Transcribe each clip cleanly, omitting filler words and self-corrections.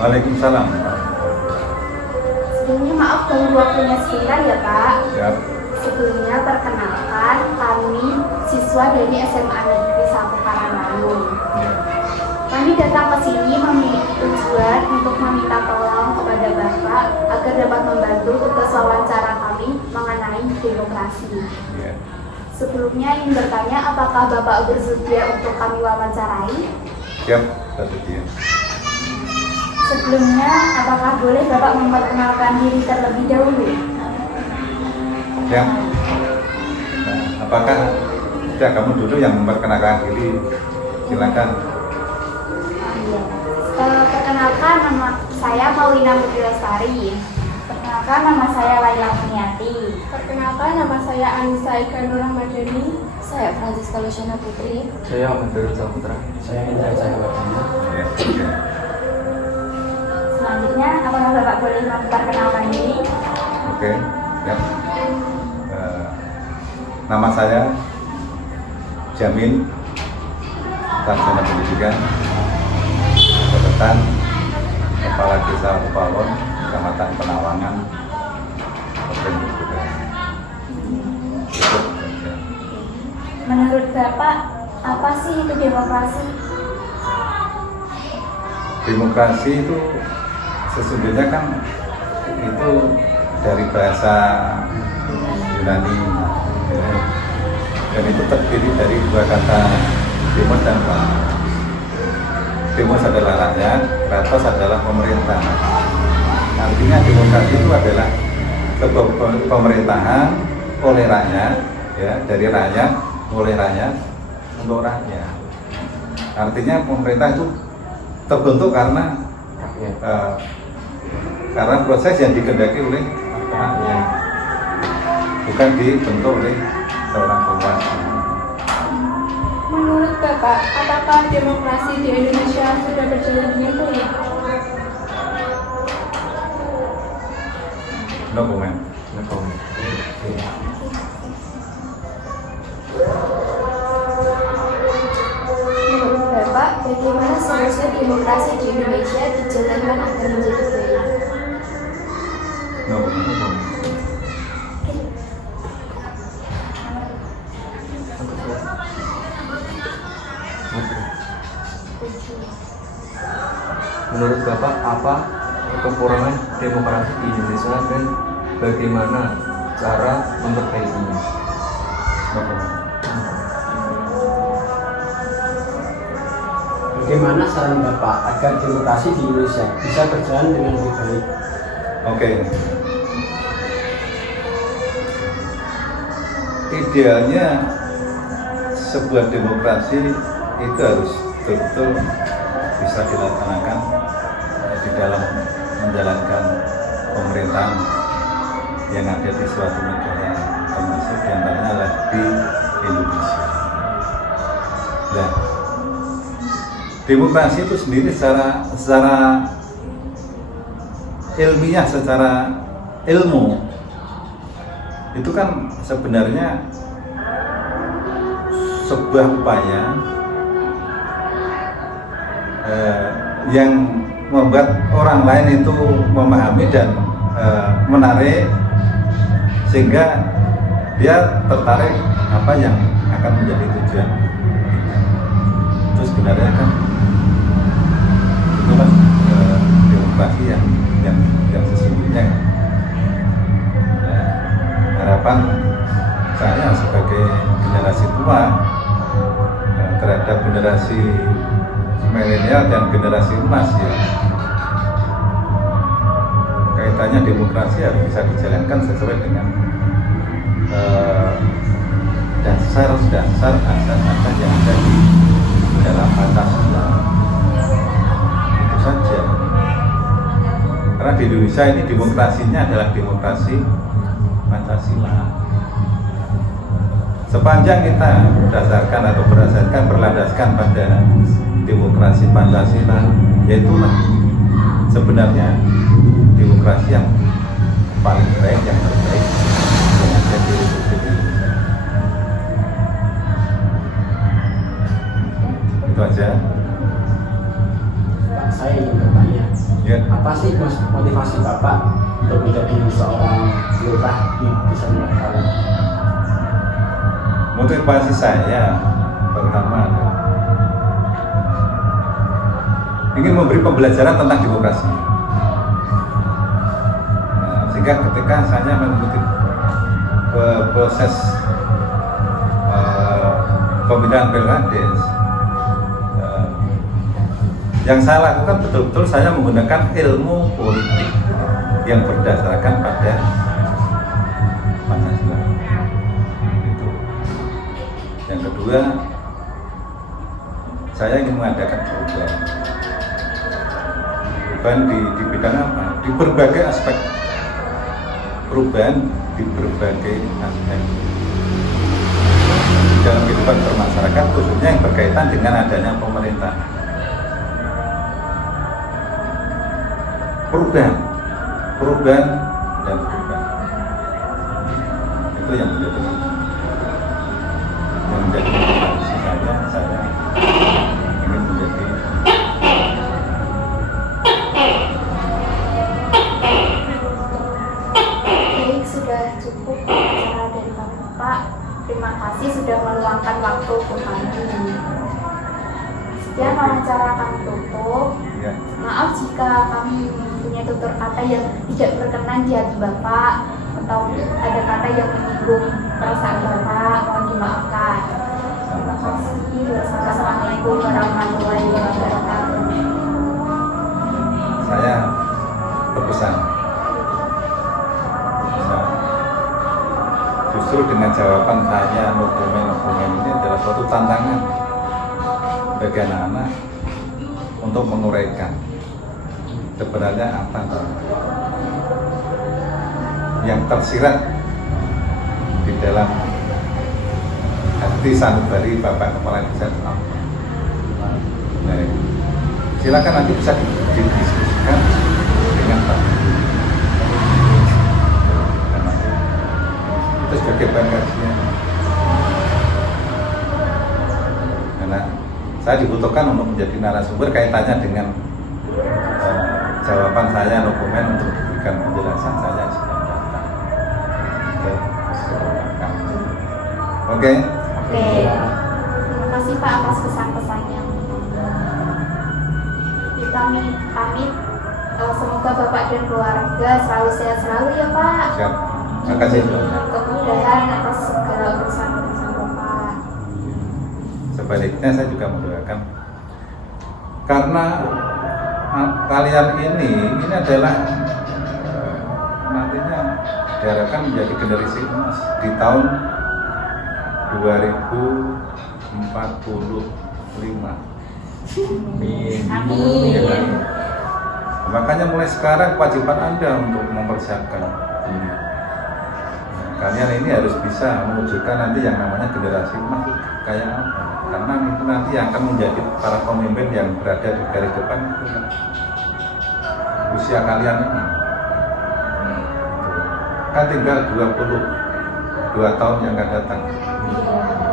Waalaikumsalam. Sebelumnya maaf ganggu waktunya sebentar ya Pak. Siap. Sebelumnya perkenalkan kami siswa dari SMA Negeri 1 Karangmangun. Ya. Kami datang ke sini memiliki tujuan untuk meminta tolong kepada Bapak agar dapat membantu tugas wawancara kami mengenai demokrasi. Ya. Sebelumnya ingin bertanya apakah Bapak bersedia untuk kami wawancarai? Siap, satu dia. Sebelumnya, apakah boleh Bapak memperkenalkan diri terlebih dahulu? Siap. Nah, apakah sudah kamu dulu yang memperkenalkan diri? Silakan. Iya. Perkenalkan, nama saya Maulina Putri Lestari. Perkenalkan, nama saya Laila Kurniati. Perkenalkan, nama saya Anissa Ika Nur Ramadhani. Saya Francisca Luciana Putri. Saya Ahmad Darul Saputra. Saya Indra Cahayawardana. Ya. Oke. Selanjutnya, apakah Bapak boleh memperkenalkan diri? Oke. Siap. Nama saya Jamin, Sarjana Pendidikan, Jabatan Kepala Desa Upalon, Kecamatan Penawangan, Kabupaten Bogor. Cukup. Ya. Menurut Bapak, apa sih itu demokrasi? Demokrasi itu sesungguhnya kan itu dari bahasa Yunani, ya. Dan itu terdiri dari dua kata demos dan kratos. Demos adalah rakyat, kratos adalah pemerintah. Artinya demokrasi itu adalah sebuah pemerintahan oleh rakyat, ya, dari rakyat oleh rakyat untuk rakyat. Artinya pemerintah itu terbentuk karena proses yang dikehendaki oleh rakyat, bukan dibentuk oleh seorang penguasa. Menurut Bapak, apakah demokrasi di Indonesia sudah berjalan dengan baik? No comment. No comment. Menurut Bapak, bagaimana seharusnya demokrasi di Indonesia dijalankan agar menjadi baik? No comment. Menurut Bapak, apa kekurangan demokrasi di Indonesia dan bagaimana cara memperbaikinya? No comment. Bagaimana saran Bapak agar demokrasi di Indonesia bisa berjalan dengan lebih baik? Oke. Idealnya sebuah demokrasi itu harus betul-betul bisa dilaksanakan di dalam menjalankan pemerintahan yang ada di suatu negara, termasuk diantaranya adalah di Indonesia. Nah, demokrasi itu sendiri secara ilmiah, secara ilmu itu kan sebenarnya sebuah upaya yang membuat orang lain itu memahami dan menarik sehingga dia tertarik apa yang akan menjadi tujuan. Itu sebenarnya kan itu kan demokrasi yang sesungguhnya. Harapan saya sebagai generasi tua terhadap generasi milenial dan generasi emas, ya, kaitannya demokrasi harus bisa dijalankan sesuai dengan dasar-dasar asas-asas yang ada di dalam Pancasila. Itu saja. Karena di Indonesia ini demokrasinya adalah demokrasi Pancasila. Sepanjang kita berdasarkan atau berlandaskan pada demokrasi Pancasila, yaitulah sebenarnya demokrasi yang paling baik, yang terbaik yang ada di Republik Indonesia. Itu aja. Pak, saya ingin bertanya, Ya. Apa sih motivasi Bapak untuk menjadi seorang lurah yang bisa melakukan? Motivasi saya pertama adalah ingin memberi pembelajaran tentang demokrasi. Nah, sehingga ketika saya mengikuti proses pembinaan Pilkades, yang saya lakukan betul-betul saya menggunakan ilmu politik yang berdasarkan pada Pancasila. Itu. Yang kedua, saya ingin mengadakan perubahan di bidang apa? Di berbagai aspek, perubahan di berbagai aspek dalam kehidupan bermasyarakat, khususnya yang berkaitan dengan adanya pemerintah. Perubahan dan perubahan itu yang menjadi motivasi saya ingin menjadi Baik, sudah cukup acara dari kami Pak. Terima kasih sudah meluangkan waktu untuk kami. Sekian wawancara kami tutup. ya. Maaf jika kami mempunyai tutur kata yang tidak berkenan di hati Bapak atau ada kata yang menyinggung perasaan Bapak, mohon dimaafkan. Terima kasih. Wassalamualaikum warahmatullahi wabarakatuh. Saya berpesan justru dengan jawaban saya dokumen ini adalah suatu tantangan bagi anak-anak untuk menguraikan sebenarnya apa yang tersirat di dalam hati sanubari Bapak Kepala Desa itu apa. Nah, silakan nanti bisa didiskusikan dengan Pak. Itu sebagai bagian karena saya dibutuhkan untuk menjadi narasumber kaitannya dengan jawaban saya dokumen untuk diberikan penjelasan saya sedang datang. Oke. Oke. Terima kasih Pak atas pesan-pesannya. Kita pamit. Semoga Bapak dan keluarga selalu sehat selalu ya Pak. Siap. Terima kasih. Kemudahan atas segala urusan Bapak. Sebaliknya saya juga mendoakan karena kalian ini adalah nantinya diharapkan menjadi generasi emas di tahun 2045. Amin. Ya kan? Makanya mulai sekarang kewajiban Anda untuk mempersiapkan ini. Kalian ini harus bisa mewujudkan nanti yang namanya generasi emas itu kayak apa? Karena itu nanti yang akan menjadi para pemimpin yang berada di garis depan itu kan usia kalian ini. Kan tinggal 22 tahun yang akan datang.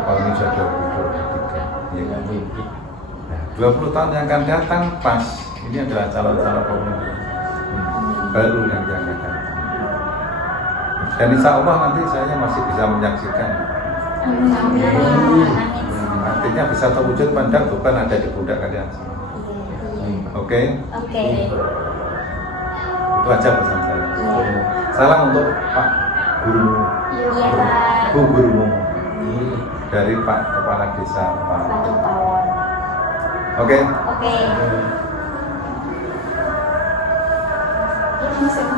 Kalau ini sudah 23, ya kan? 20 tahun yang akan datang pas ini adalah calon-calon pemimpin baru yang akan datang. Dan insya Allah nanti saya masih bisa menyaksikan. Artinya bisa terwujud pada bukan ada di pundak kalian. Oke? Oke. Itu aja pesan saya. Salam untuk Pak Guru, Iya Pak. Bu Guru dari Pak Kepala Desa Pak. Batu Tawon. Oke? Oke. Ini saya